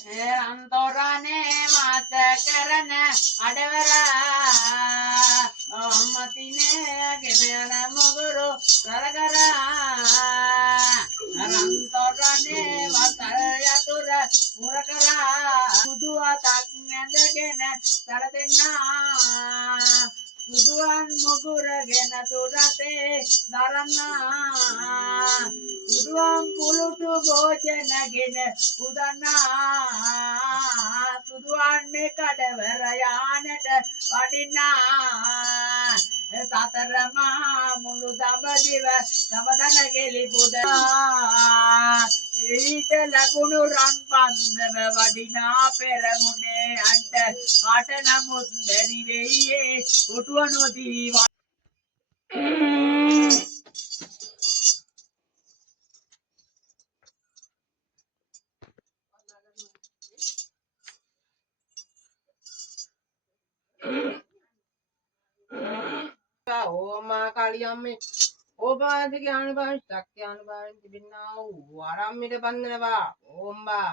Antorane mata karana adavara ammatine kenana moguru karagara antorane mata yatura murakara sudua taknyandagena taradena suduan moguragena turate darana suduan pulutu bojana udana suduan me kadavarayanata vadina tatarama mulu dabadiva samadana geli buda ite lagunu rampandava vadina peramune anta atana mundari veye utuanu diva ඕම කාලියම්මේ ඕපාද ඥාන භාවිත ශක්තියන භාවිත තිබෙනා වූ ආරම්මිත බන්ධනවා ඕම්බා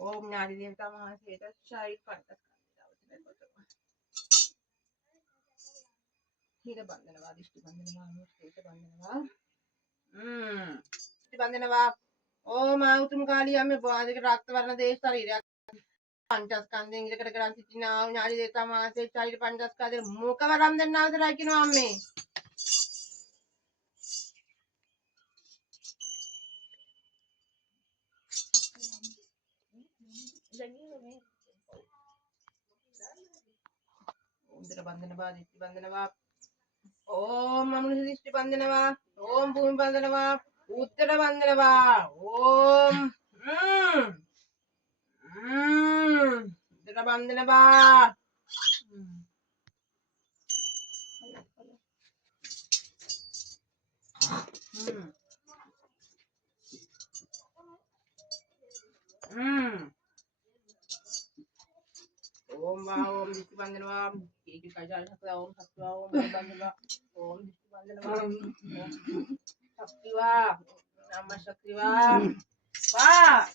ඕම් ඥාති දේවතා මහසේට ශාරීරික හිත බන්ධනවා දෘෂ්ටි බන්ධනවා අනුස්ථේත බන්ධනවා දෘෂ්ටි බන්ධනවා ඕම උතුම් කාලියම්මේ බාධක රක්ත වර්ණ දේශ ශරීරයක් පංචස්කන්ධයෙන් ඉලකට කරන් සිටිනා වූ ඥාති දේවතා මහසේ ශරීර පංචස්කන්ධේ මුඛ වරම් දෙන්න අවසරයි කියනවා අම්මේ උන්දර බන්ධනවා දෘෂ්ටි බන්ධනවා ඕම් මනුෂ්‍ය දෘෂ්ටි බන්ධනවා ඕම් භූමි බන්ධනවා උත්තර බන්ධනවා ඕම් උත්තර බන්ධනවා ओम वाह ओम दृष्टि बंधनवा एक काजाल सकता ओम सत्वा ओम बंधनवा ओम दृष्टि बंधनवा शक्तिवा नमः शक्तिवा वाह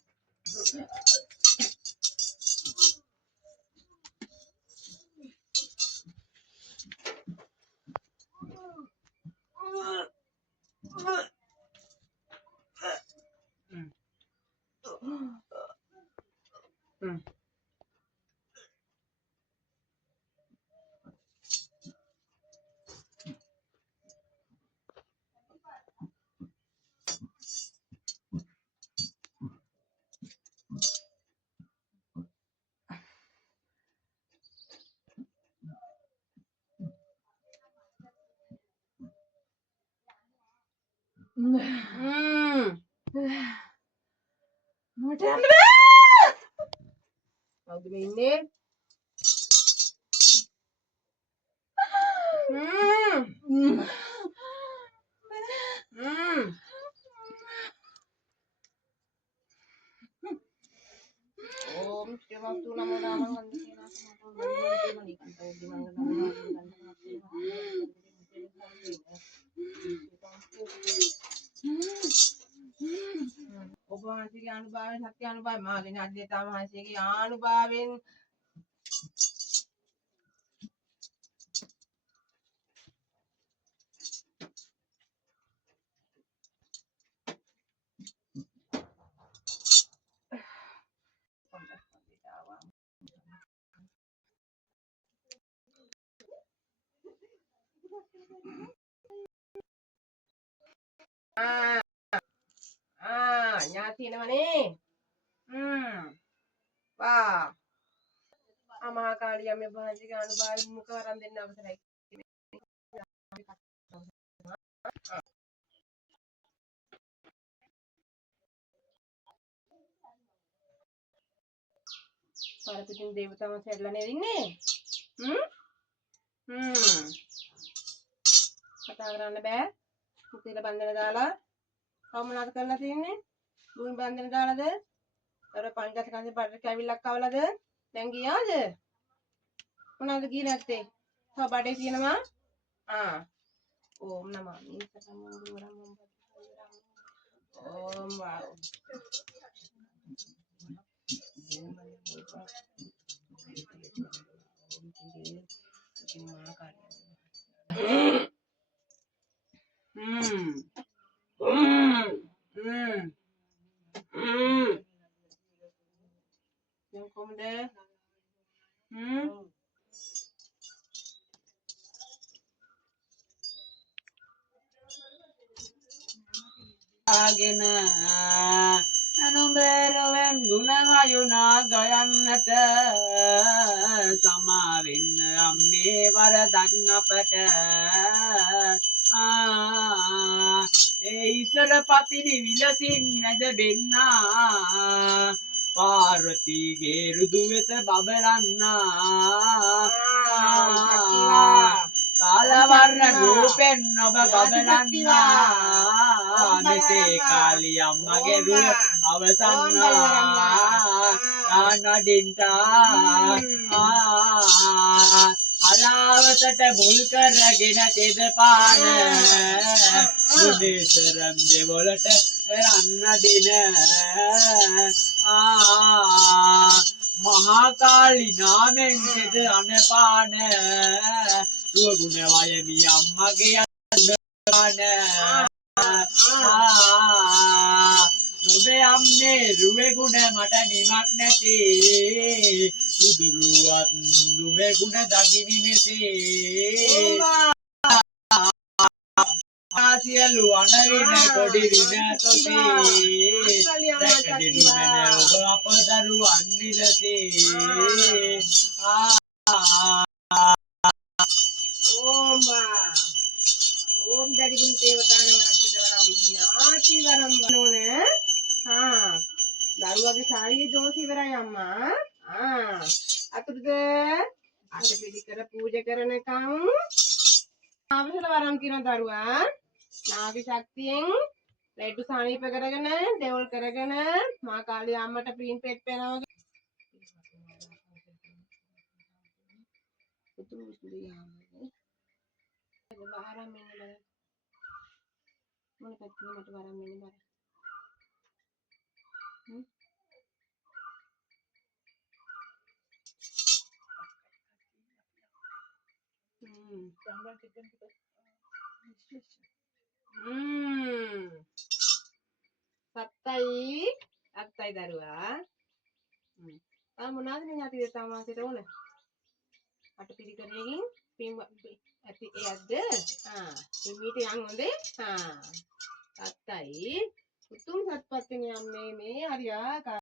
Kau ini Om Srivastu Namo Namah Gandhina Samato Gandhi Mani Kanta Di Mangala ඔබ වහන්සේගේ අනුභවයෙන් සත්‍ය අනුභවයෙන් මාගේ ඥාතිතා මහන්සියගේ ආනුභවයෙන් ඥාතිනවනේ වා අමහා කාලියම්මේ වහන්සේගේ අනුභවයෙන් මුඛ වරන් දෙන්න අවසරයි පාරපිටින් දේවතාවම සැරලා නේද ඉන්නේ කතා කරන්න බෑ කුටියට බන්ධන දාලා කොහොමද කරලා තියන්නේ භූමි බන්ධන දාලාද අර පංචස්කන්ධේ බඩට කැවිල්ලක් කවලාද දැන් ගියාද මොනවද ගියේ නැත්තේ තව බඩේ තියෙනවා Om Namami Saramangura Om Wow. Yang kom deh. ආගෙන අනුබේරුවෙන් ගුණවයුනා ගයන්නට සමාවෙන්න අම්මේ වරදක් අපට ඒ ඉසර පතිරි විලසින් නැදබෙන්නා පාර්වතීගේ රුදු වෙත බබලන්නා කාලවර්ණ රූපෙන් ඔබ බබලන්නා මෙසේ කාලි අම්මගේ රුව අවසන්නා නඩින්ටා හලාවතට මුල් කරගෙන තෙද පාන මුදේසරම් දෙවලට රන්නදින මහා කාලි නාමෙන් තෙද අනපාන රුවගුණ වයමි අම්මගේ අන්න නුඹේ අම්මේ රුවේ ගුණ මට නිමක් නැති උදුරුවත් නුඹේ ගුණ දකිමි මෙසේ සියලු අනවින කොඩි වින තොසේ දැකදිනු මැන ඔබ අප දරුවන් නිලසේ Om dari gun devataane waram pida waram ඥාති waram වනෝනේ දරුවගේ ශාරීරික දෝෂ ඉවරයි අම්මා අතුරුද අටපිරිකර පූජා කරනකම් අවසල වරම් කියන දරුවා නාග ශක්තියෙන් ලැඩු සානීප කරගෙන දෙවල් කරගෙන මා කාලේ අම්මට පින් පෙත් පෙනවගේ උතුම් විසුලියාමනේ වහරම් මෙන්න බල මොන පැත්තේ මට වරම් මෙන්න බල සත්තයි අත්තයි දරුවා මොනවාද මේ අපි තමාසෙට ඕන අටපිරිකරකින් පින් ඇති එයක්ද පින්විත යන් හොඳේ අත්තයි උතුම් සත්පත්තිනි අම්මේ මේ හරියා